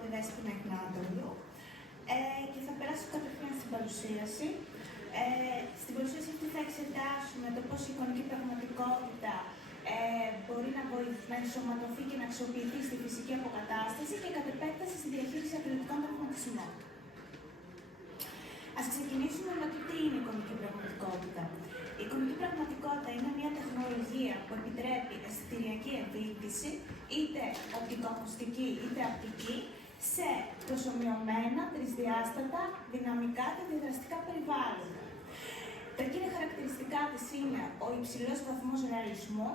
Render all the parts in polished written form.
τη Δέσποινα Ιγνάτοβλου και θα περάσω κατευθείαν στην παρουσίαση. Στην παρουσίαση αυτή θα εξετάσουμε το πώς η εικονική πραγματικότητα μπορεί να ενσωματωθεί και να αξιοποιηθεί στη φυσική αποκατάσταση και κατ' επέκταση στη διαχείριση αθλητικών τραυματισμών. Ας ξεκινήσουμε με το τι είναι η εικονική πραγματικότητα. Η εικονική πραγματικότητα είναι μια τεχνολογία που επιτρέπει αισθητηριακή επίκτηση, είτε οπτικοακουστική είτε απτική, σε προσομοιωμένα, τρισδιάστατα, δυναμικά και διαδραστικά περιβάλλοντα. Τα κύρια χαρακτηριστικά της είναι ο υψηλός βαθμός ρεαλισμού,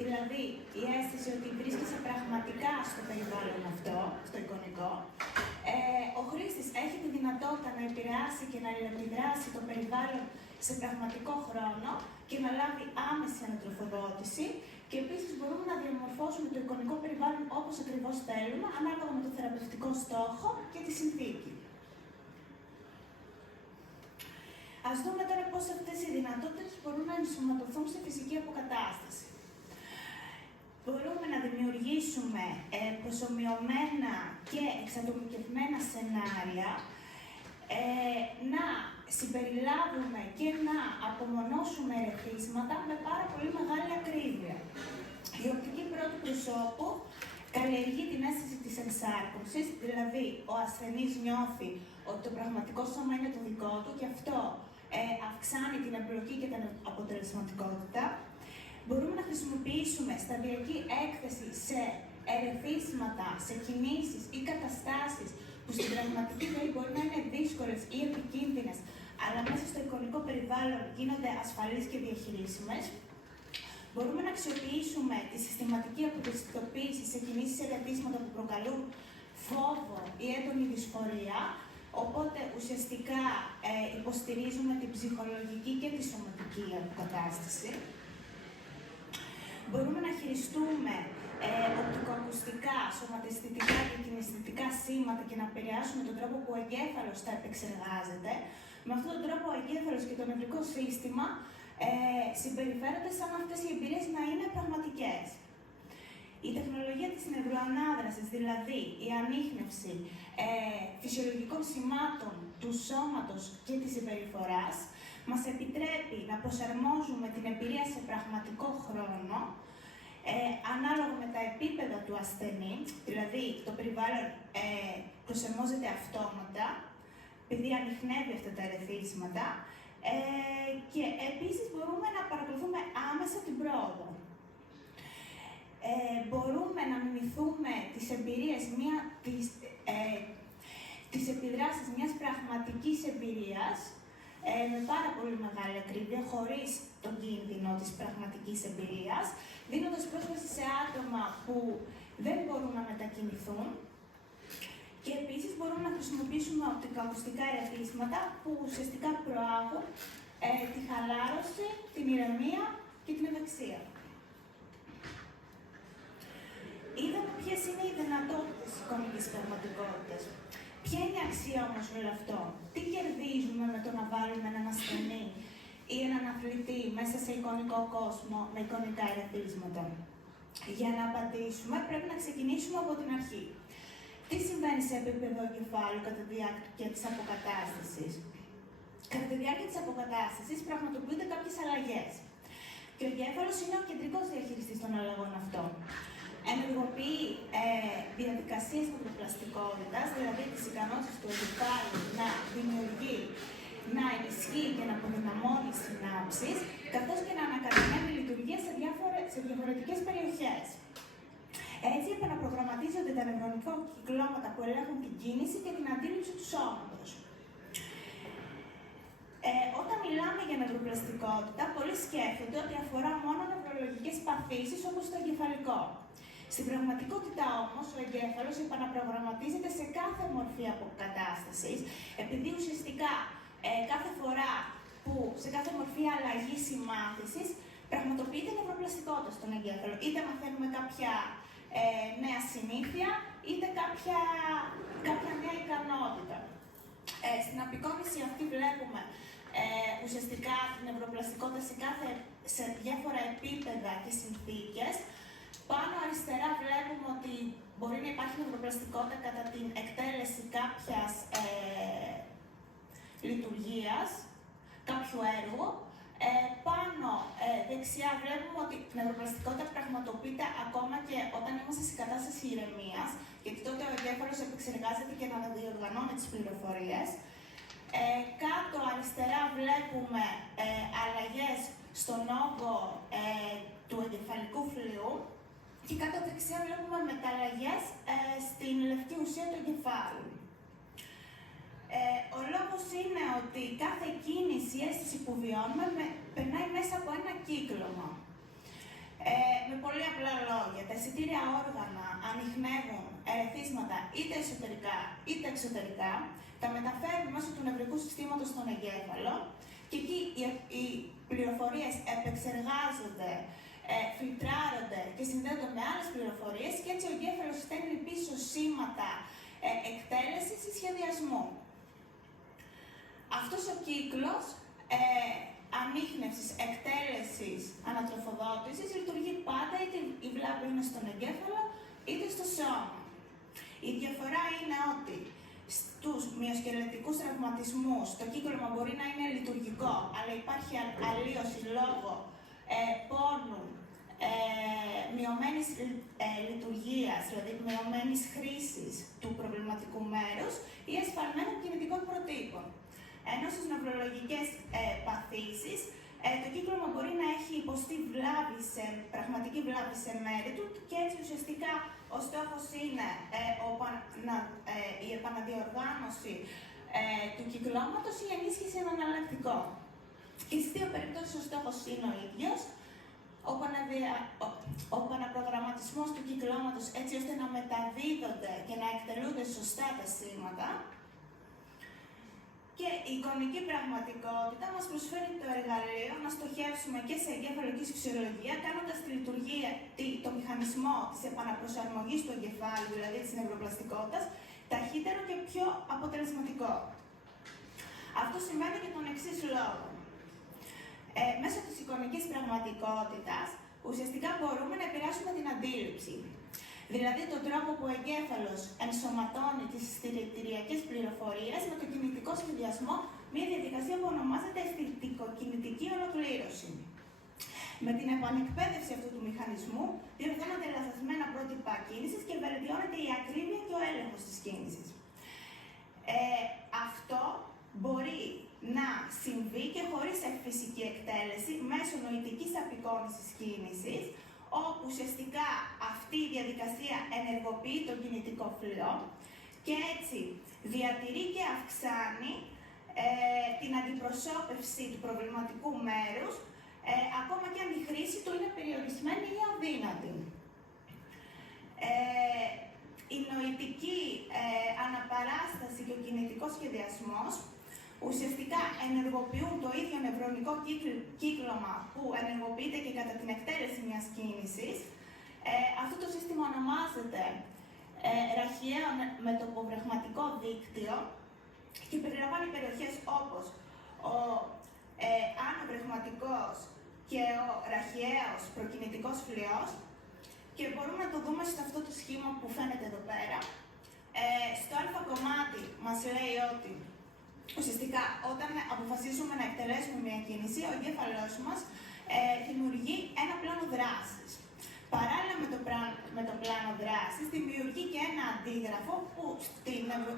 δηλαδή η αίσθηση ότι βρίσκεσαι πραγματικά στο περιβάλλον αυτό, στο εικονικό. Ο χρήστης έχει τη δυνατότητα να επηρεάσει και να αλληλεπιδράσει το περιβάλλον σε πραγματικό χρόνο και να λάβει άμεση ανατροφοδότηση και επίσης μπορούμε να διαμορφώσουμε το εικονικό περιβάλλον όπως ακριβώς θέλουμε, ανάλογα με το θεραπευτικό στόχο και τη συνθήκη. Ας δούμε τώρα πώς αυτές οι δυνατότητες μπορούν να ενσωματωθούν στη φυσική αποκατάσταση. Μπορούμε να δημιουργήσουμε προσομοιωμένα και εξατομικευμένα σενάρια, να συμπεριλάβουμε και να απομονώσουμε ερεθίσματα με πάρα πολύ μεγάλη ακρίβεια. Η οπτική πρώτου προσώπου καλλιεργεί την αίσθηση της ενσάρκωσης, δηλαδή ο ασθενής νιώθει ότι το πραγματικό σώμα είναι το δικό του και αυτό αυξάνει την εμπλοκή και την αποτελεσματικότητα. Μπορούμε να χρησιμοποιήσουμε σταδιακή έκθεση σε ερεθίσματα, σε κινήσεις ή καταστάσεις που στην πραγματική ζωή μπορεί να είναι δύσκολες ή επικίνδυνες, αλλά μέσα στο εικονικό περιβάλλον γίνονται ασφαλείς και διαχειρίσιμες. Μπορούμε να αξιοποιήσουμε τη συστηματική αποπιστοποίηση σε κινήσεις ερεθίσματα που προκαλούν φόβο ή έντονη δυσφορία, οπότε ουσιαστικά υποστηρίζουμε την ψυχολογική και τη σωματική αποκατάσταση. Μπορούμε να χειριστούμε οπτικοακουστικά, σωματαισθητικά και κιναισθητικά σήματα και να επηρεάσουμε τον τρόπο που ο εγκέφαλος τα επεξεργάζεται. Με αυτόν τον τρόπο ο εγκέφαλος και το νευρικό σύστημα συμπεριφέρονται σαν αυτές οι εμπειρίες να είναι πραγματικές. Η τεχνολογία της νευροανάδρασης, δηλαδή η ανίχνευση φυσιολογικών σημάτων του σώματος και της συμπεριφοράς, μας επιτρέπει να προσαρμόζουμε την εμπειρία σε πραγματικό χρόνο, ανάλογα με τα επίπεδα του ασθενή, δηλαδή το περιβάλλον προσαρμόζεται αυτόματα, επειδή ανιχνεύει αυτά τα ερεθίσματα, και επίσης μπορούμε να παρακολουθούμε άμεσα την πρόοδο. Μπορούμε να μιμηθούμε τις εμπειρίες, τις επιδράσεις μιας πραγματικής εμπειρίας, με πάρα πολύ μεγάλη ακρίβεια, χωρίς τον κίνδυνο της πραγματικής εμπειρίας, δίνοντας πρόσβαση σε άτομα που δεν μπορούν να μετακινηθούν και επίσης μπορούμε να χρησιμοποιήσουμε οπτικοακουστικά ερεθίσματα που ουσιαστικά προάγουν τη χαλάρωση, την ηρεμία και την ευεξία. Είδαμε ποιες είναι οι δυνατότητες της εικονικής πραγματικότητας. Ποια είναι η αξία όμως όλο αυτό, τι κερδίζουμε με το να βάλουμε έναν ασθενή ή έναν αθλητή μέσα σε εικονικό κόσμο με εικονικά ερεθίσματα. Για να απαντήσουμε πρέπει να ξεκινήσουμε από την αρχή. Τι συμβαίνει σε επίπεδο εγκεφάλου κατά τη διάρκεια της αποκατάστασης. Κατά τη διάρκεια της αποκατάστασης πραγματοποιούνται κάποιες αλλαγές. Και ο εγκέφαλος είναι ο κεντρικός διαχειριστής των αλλαγών αυτών. Ενεργοποιεί διαδικασίες νευροπλαστικότητας, δηλαδή τις ικανότητες του εγκεφάλου να δημιουργεί, να ενισχύει και να αποδυναμώνει συνάψεις, καθώς και να ανακατανέμει λειτουργία σε διαφορετικές περιοχές. Έτσι, επαναπρογραμματίζονται τα νευρονικά κυκλώματα που ελέγχουν την κίνηση και την αντίληψη του σώματος. Όταν μιλάμε για νευροπλαστικότητα, πολλοί σκέφτονται ότι αφορά μόνο νευρολογικές παθήσεις όπως το εγκεφαλικό. Στην πραγματικότητα όμως, ο εγκέφαλος επαναπρογραμματίζεται σε κάθε μορφή αποκατάστασης, επειδή ουσιαστικά κάθε φορά που σε κάθε μορφή αλλαγή συμμάθησης πραγματοποιείται νευροπλαστικότητα στον εγκέφαλο. Είτε μαθαίνουμε κάποια νέα συνήθεια, είτε κάποια νέα ικανότητα. Στην απεικόνηση αυτή βλέπουμε ουσιαστικά την νευροπλαστικότητα σε διάφορα επίπεδα και συνθήκες. Πάνω αριστερά βλέπουμε ότι μπορεί να υπάρχει νευροπλαστικότητα κατά την εκτέλεση κάποιας λειτουργίας, κάποιου έργου. Πάνω δεξιά βλέπουμε ότι η νευροπλαστικότητα πραγματοποιείται ακόμα και όταν είμαστε σε κατάσταση ηρεμίας, γιατί τότε ο εγκέφαλος επεξεργάζεται και να διοργανώνει τις πληροφορίες. Κάτω αριστερά βλέπουμε αλλαγές στον όγκο του εγκεφαλικού φλοιού και κάτω δεξιά βλέπουμε μεταλλαγές στην λευκή ουσία του εγκεφάλου. Ο λόγος είναι ότι κάθε κίνηση ή αίσθηση που βιώνουμε περνάει μέσα από ένα κύκλωμα. Με πολύ απλά λόγια, τα αισθητήρια όργανα ανιχνεύουν ερεθίσματα είτε εσωτερικά είτε εξωτερικά, τα μεταφέρουν μέσω του νευρικού συστήματος στον εγκέφαλο και εκεί οι πληροφορίες επεξεργάζονται, φιλτράρονται και συνδέονται με άλλες πληροφορίες και έτσι ο εγκέφαλος στέλνει πίσω σήματα εκτέλεσης ή σχεδιασμού. Αυτός ο κύκλος ανίχνευσης, εκτέλεσης, ανατροφοδότησης λειτουργεί πάντα είτε η βλάβη είναι στον εγκέφαλο είτε στο σώμα. Η διαφορά είναι ότι στους μυοσκελετικούς τραυματισμούς το κύκλωμα μπορεί να είναι λειτουργικό, αλλά υπάρχει αλλίωση λόγω πόνου, μειωμένης λειτουργίας, δηλαδή μειωμένης χρήσης του προβληματικού μέρους ή ασφαλμένων κινητικών προτύπων. Ενώ στις νευρολογικές παθήσεις, το κύκλωμα μπορεί να έχει υποστεί βλάβη πραγματική βλάβη σε μέρη του και έτσι ουσιαστικά ο στόχος είναι η επαναδιοργάνωση του κυκλώματος ή η ενίσχυση εναλλακτικών. Και στις δύο περιπτώσεις ο στόχος είναι ο ίδιος, ο επαναπρογραμματισμός του κυκλώματος έτσι ώστε να μεταδίδονται και να εκτελούνται σωστά τα σήματα. Και η εικονική πραγματικότητα μας προσφέρει το εργαλείο να στοχεύσουμε και σε εγκέφαλική φυσιολογία, κάνοντας τη λειτουργία, το μηχανισμό της επαναπροσαρμογής του εγκεφάλου, δηλαδή της νευροπλαστικότητας, ταχύτερο και πιο αποτελεσματικό. Αυτό σημαίνει και τον εξής λόγο. Μέσω της εικονικής πραγματικότητας, ουσιαστικά μπορούμε να επηρεάσουμε την αντίληψη. Δηλαδή τον τρόπο που ο εγκέφαλος ενσωματώνει τις αισθητηριακές πληροφορίες με το κινητικό σχεδιασμό, μια διαδικασία που ονομάζεται αισθητικοκινητική ολοκλήρωση. Με την επανεκπαίδευση αυτού του μηχανισμού, διορθώνονται λαθασμένα πρότυπα κίνησης και βελτιώνεται η ακρίβεια και ο έλεγχος της κίνησης. Αυτό μπορεί να συμβεί και χωρίς φυσική εκτέλεση μέσω νοητικής απεικόνησης κίνησης, όπου ουσιαστικά αυτή η διαδικασία ενεργοποιεί τον κινητικό φλοιό και έτσι διατηρεί και αυξάνει την αντιπροσώπευση του προβληματικού μέρους, ακόμα και αν η χρήση του είναι περιορισμένη ή αδύνατη. Η νοητική αναπαράσταση και ο κινητικός σχεδιασμός ουσιαστικά ενεργοποιούν το ίδιο νευρονικό κύκλωμα που ενεργοποιείται και κατά την εκτέλεση μιας κίνησης. Αυτό το σύστημα ονομάζεται ραχιαίο μετοποβρεχματικό δίκτυο και περιλαμβάνει περιοχές όπως ο άνοβρεχματικός και ο ραχιαίος προκινητικός φλοιός και μπορούμε να το δούμε σε αυτό το σχήμα που φαίνεται εδώ πέρα. Στο α κομμάτι μας λέει ότι ουσιαστικά, όταν αποφασίζουμε να εκτελέσουμε μια κίνηση, ο εγκέφαλός μας δημιουργεί ένα πλάνο δράσης. Παράλληλα με το πλάνο δράσης, δημιουργεί και ένα αντίγραφο που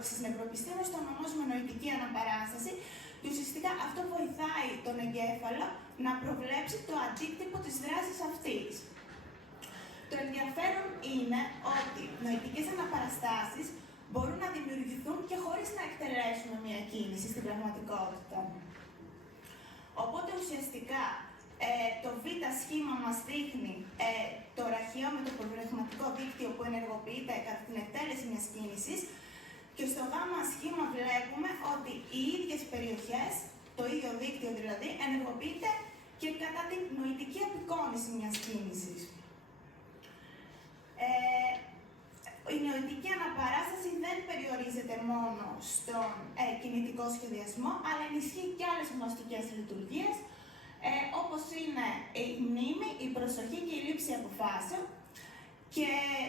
στις νευροεπιστήμες το ονομάζουμε νοητική αναπαράσταση και ουσιαστικά αυτό βοηθάει τον εγκέφαλο να προβλέψει το αντίκτυπο της δράσης αυτής. Το ενδιαφέρον είναι ότι νοητικές αναπαραστάσεις μπορούν να δημιουργηθούν και χωρίς να εκτελέσουμε μια κίνηση στην πραγματικότητα. Οπότε ουσιαστικά το β σχήμα μας δείχνει το ραχιαίο μετοποβρεχματικό δίκτυο που ενεργοποιείται κατά την εκτέλεση μιας κίνησης και στο γ σχήμα βλέπουμε ότι οι ίδιες περιοχές, το ίδιο δίκτυο δηλαδή, ενεργοποιείται και κατά την νοητική απεικόνηση μιας κίνησης. Η νοητική αναπαράσταση δεν περιορίζεται μόνο στον κινητικό σχεδιασμό, αλλά ενισχύει και άλλες γνωστικές λειτουργίες, όπως είναι η μνήμη, η προσοχή και η λήψη αποφάσεων. Και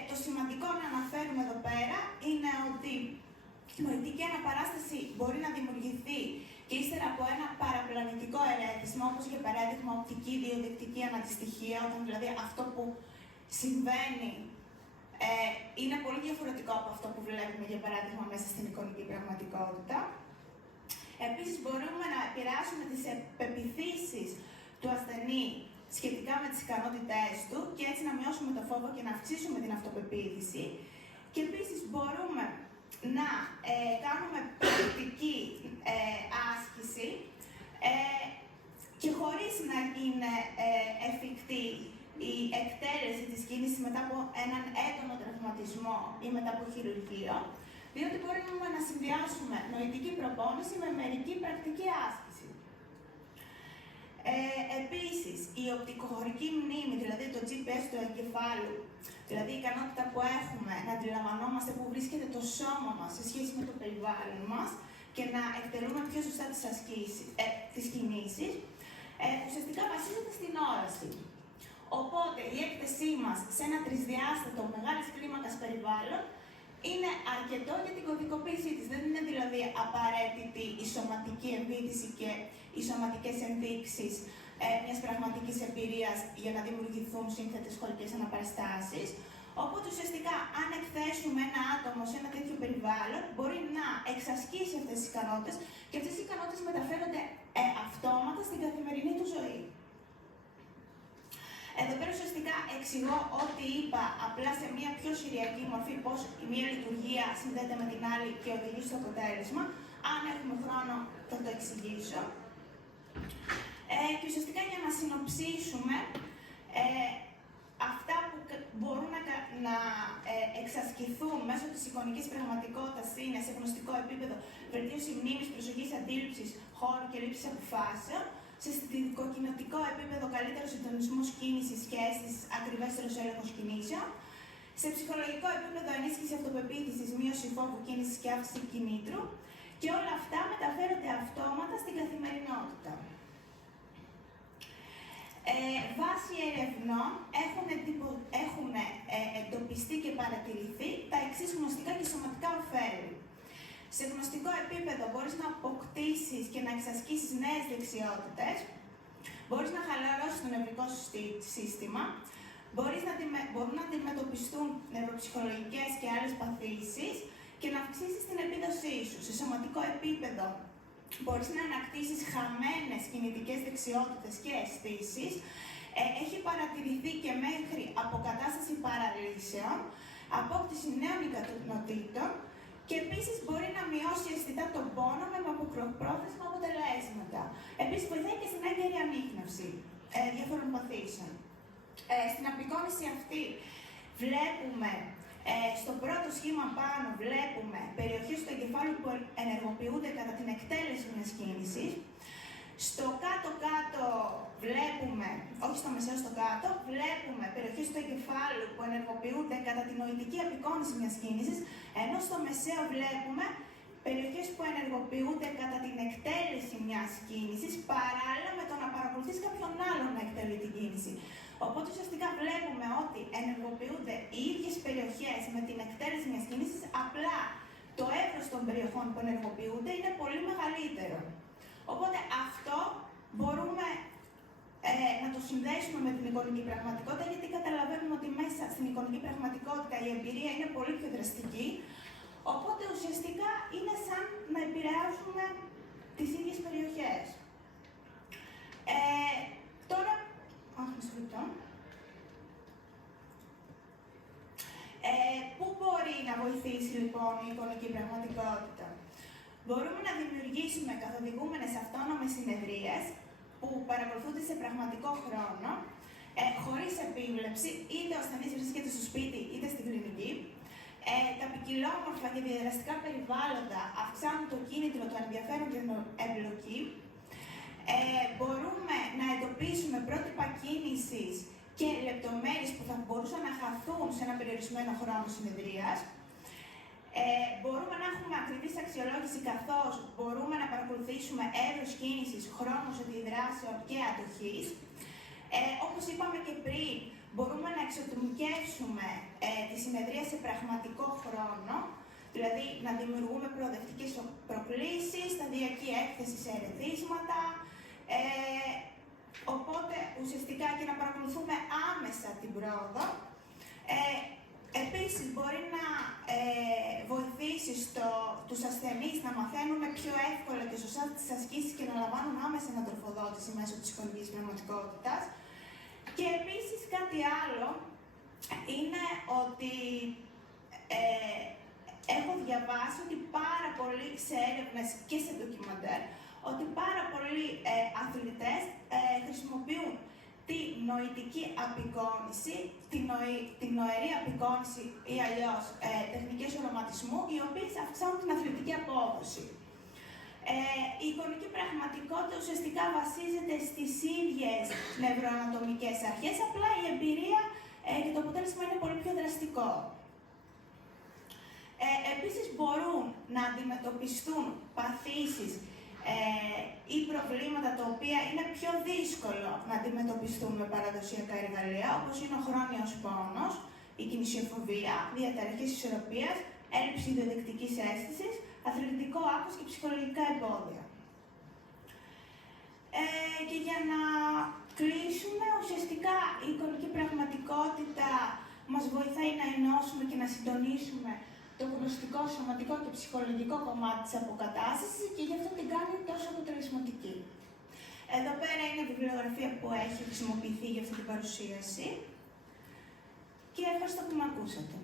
το σημαντικό να αναφέρουμε εδώ πέρα είναι ότι η νοητική αναπαράσταση μπορεί να δημιουργηθεί και ύστερα από ένα παραπλανητικό ερέθισμα, όπως για παράδειγμα οπτική διοδεκτική αναντιστοιχία, όταν δηλαδή αυτό που συμβαίνει είναι πολύ διαφορετικό από αυτό που βλέπουμε, για παράδειγμα, μέσα στην εικονική πραγματικότητα. Επίσης, μπορούμε να επηρεάσουμε τις πεποιθήσεις του ασθενή σχετικά με τις ικανότητές του και έτσι να μειώσουμε το φόβο και να αυξήσουμε την αυτοπεποίθηση. Και επίσης μπορούμε να κάνουμε πρακτική άσκηση και χωρίς να είναι εφικτή η εκτέλεση της κίνησης μετά από έναν έντονο τραυματισμό ή μετά από χειρουργείο, διότι μπορούμε να συνδυάσουμε νοητική προπόνηση με μερική πρακτική άσκηση. Επίσης, η οπτικοχωρική μνήμη, δηλαδή το GPS του εγκεφάλου, δηλαδή η ικανότητα που έχουμε να αντιλαμβανόμαστε που βρίσκεται το σώμα μας σε σχέση με το περιβάλλον μας και να εκτελούμε πιο σωστά τις κινήσεις, ουσιαστικά βασίζεται στην όραση. Οπότε, η έκθεσή μας σε ένα τρισδιάστατο μεγάλης κλίμακας περιβάλλον είναι αρκετό για την κωδικοποίησή της. Δεν είναι δηλαδή απαραίτητη η σωματική εμβύτηση και οι σωματικές ενδείξεις μιας πραγματικής εμπειρίας για να δημιουργηθούν σύνθετες χωρικές αναπαραστάσεις. Οπότε, ουσιαστικά, αν εκθέσουμε ένα άτομο σε ένα τέτοιο περιβάλλον, μπορεί να εξασκήσει αυτές τις ικανότητες και αυτές οι ικανότητες μεταφέρονται αυτόματα στην καθημερινή του ζωή. Εδώ πέρα ουσιαστικά εξηγώ ό,τι είπα απλά σε μια πιο συριακή μορφή, πώς η μία λειτουργία συνδέεται με την άλλη και οδηγεί στο αποτέλεσμα. Αν έχουμε χρόνο θα το εξηγήσω. Και ουσιαστικά για να συνοψίσουμε, αυτά που μπορούν να εξασκηθούν μέσω της εικονικής πραγματικότητας είναι σε γνωστικό επίπεδο βελτίωση μνήμης, προσοχής, αντίληψης, χώρου και λήψης αποφάσεων. Σε στιβικοκοινωτικό επίπεδο, καλύτερο συντονισμό κίνησης και αίσθησης, ακριβέστερος έλεγχος κινήσεων. Σε ψυχολογικό επίπεδο, ενίσχυση αυτοπεποίθησης, μείωση φόβου κίνησης και αύξηση κινήτρου. Και όλα αυτά μεταφέρονται αυτόματα στην καθημερινότητα. Βάσει ερευνών έχουν εντοπιστεί και παρατηρηθεί τα εξής γνωστικά και σωματικά ωφέλη. Σε γνωστικό επίπεδο μπορείς να αποκτήσεις και να εξασκήσεις νέες δεξιότητες, μπορείς να χαλαρώσεις το νευρικό σου σύστημα, μπορούν να αντιμετωπιστούν νευροψυχολογικές και άλλες παθήσεις και να αυξήσεις την επίδοσή σου. Σε σωματικό επίπεδο μπορείς να ανακτήσεις χαμένες κινητικές δεξιότητες και αισθήσεις. Έχει παρατηρηθεί και μέχρι αποκατάσταση παραλύσεων, απόκτηση νέων ικανοτήτων και επίσης μπορεί να μειώσει αισθητά τον πόνο με μακροπρόθεσμα αποτελέσματα. Επίσης βοηθάει και στην έγκαιρη ανίχνευση διάφορων παθήσεων. Στην απεικόνηση αυτή βλέπουμε, στο πρώτο σχήμα πάνω βλέπουμε περιοχές του εγκεφάλου που ενεργοποιούνται κατά την εκτέλεση μιας κίνησης. Στο κάτω-κάτω βλέπουμε, όχι στο μεσαίο, στο κάτω, βλέπουμε περιοχές του εγκεφάλου που ενεργοποιούνται κατά την νοητική απεικόνηση μιας κίνησης, ενώ στο μεσαίο βλέπουμε περιοχές που ενεργοποιούνται κατά την εκτέλεση μιας κίνησης, παράλληλα με το να παρακολουθείς κάποιον άλλον να εκτελεί την κίνηση. Οπότε ουσιαστικά βλέπουμε ότι ενεργοποιούνται οι ίδιες περιοχές με την εκτέλεση μιας κίνησης, απλά το εύρος των περιοχών που ενεργοποιούνται είναι πολύ μεγαλύτερο. Οπότε αυτό μπορούμε να το συνδέσουμε με την εικονική πραγματικότητα, γιατί καταλαβαίνουμε ότι μέσα στην εικονική πραγματικότητα η εμπειρία είναι πολύ πιο δραστική. Οπότε ουσιαστικά είναι σαν να επηρεάζουμε τις ίδιες περιοχές. Τώρα, μισό λεπτό. Πού μπορεί να βοηθήσει λοιπόν η εικονική πραγματικότητα? Μπορούμε να δημιουργήσουμε καθοδηγούμενες αυτόνομες συνεδρίες που παρακολουθούνται σε πραγματικό χρόνο, χωρίς επίβλεψη, είτε ο ασθενής βρίσκεται στο σπίτι είτε στην κλινική. Τα ποικιλόμορφα και διαδραστικά περιβάλλοντα αυξάνουν το κίνητρο, το ενδιαφέρον και την εμπλοκή. Μπορούμε να εντοπίσουμε πρότυπα κίνησης και λεπτομέρειες που θα μπορούσαν να χαθούν σε ένα περιορισμένο χρόνο συνεδρίας. Μπορούμε να έχουμε ακριβής αξιολόγηση, καθώς μπορούμε να παρακολουθήσουμε εύρος κίνησης, χρόνους αντιδράσεων και αντοχής. Όπως είπαμε και πριν, μπορούμε να εξατομικεύσουμε τη συνεδρία σε πραγματικό χρόνο, δηλαδή να δημιουργούμε προοδευτικές προκλήσεις, σταδιακή έκθεση σε ερεθίσματα, οπότε ουσιαστικά και να παρακολουθούμε άμεσα την πρόοδο. Επίσης, μπορεί να βοηθήσει τους ασθενείς να μαθαίνουν πιο εύκολα και σωστά τις ασκήσεις και να λαμβάνουν άμεσα ανατροφοδότηση μέσω της εικονικής πνευματικότητας. Και επίσης κάτι άλλο είναι ότι έχω διαβάσει ότι πάρα πολλοί σε έρευνες και σε ντοκιμαντέρ, ότι πάρα πολλοί αθλητές χρησιμοποιούν τη νοητική απεικόνηση, τη νοερή απεικόνηση ή αλλιώς τεχνικές οραματισμού, οι οποίες αυξάνουν την αθλητική απόδοση. Η εικονική πραγματικότητα ουσιαστικά βασίζεται στις ίδιες νευροανατομικές αρχές, απλά η εμπειρία και το αποτέλεσμα είναι πολύ πιο δραστικό. Επίσης μπορούν να αντιμετωπιστούν παθήσεις ή προβλήματα τα οποία είναι πιο δύσκολο να αντιμετωπιστούν με παραδοσιακά εργαλεία, όπως είναι ο χρόνιος πόνος, η κινησιοφοβία, διαταραχές ισορροπίας, έλλειψη ιδιοδεικτικής αίσθησης, αθλητικό άγχος και ψυχολογικά εμπόδια. Και για να κλείσουμε, ουσιαστικά η εικονική πραγματικότητα μας βοηθάει να ενώσουμε και να συντονίσουμε το γνωστικό, σωματικό και ψυχολογικό κομμάτι της αποκατάστασης και γι' αυτό την κάνει τόσο αποτελεσματική. Εδώ πέρα είναι η βιβλιογραφία που έχει χρησιμοποιηθεί για αυτή την παρουσίαση και ευχαριστώ που με ακούσατε.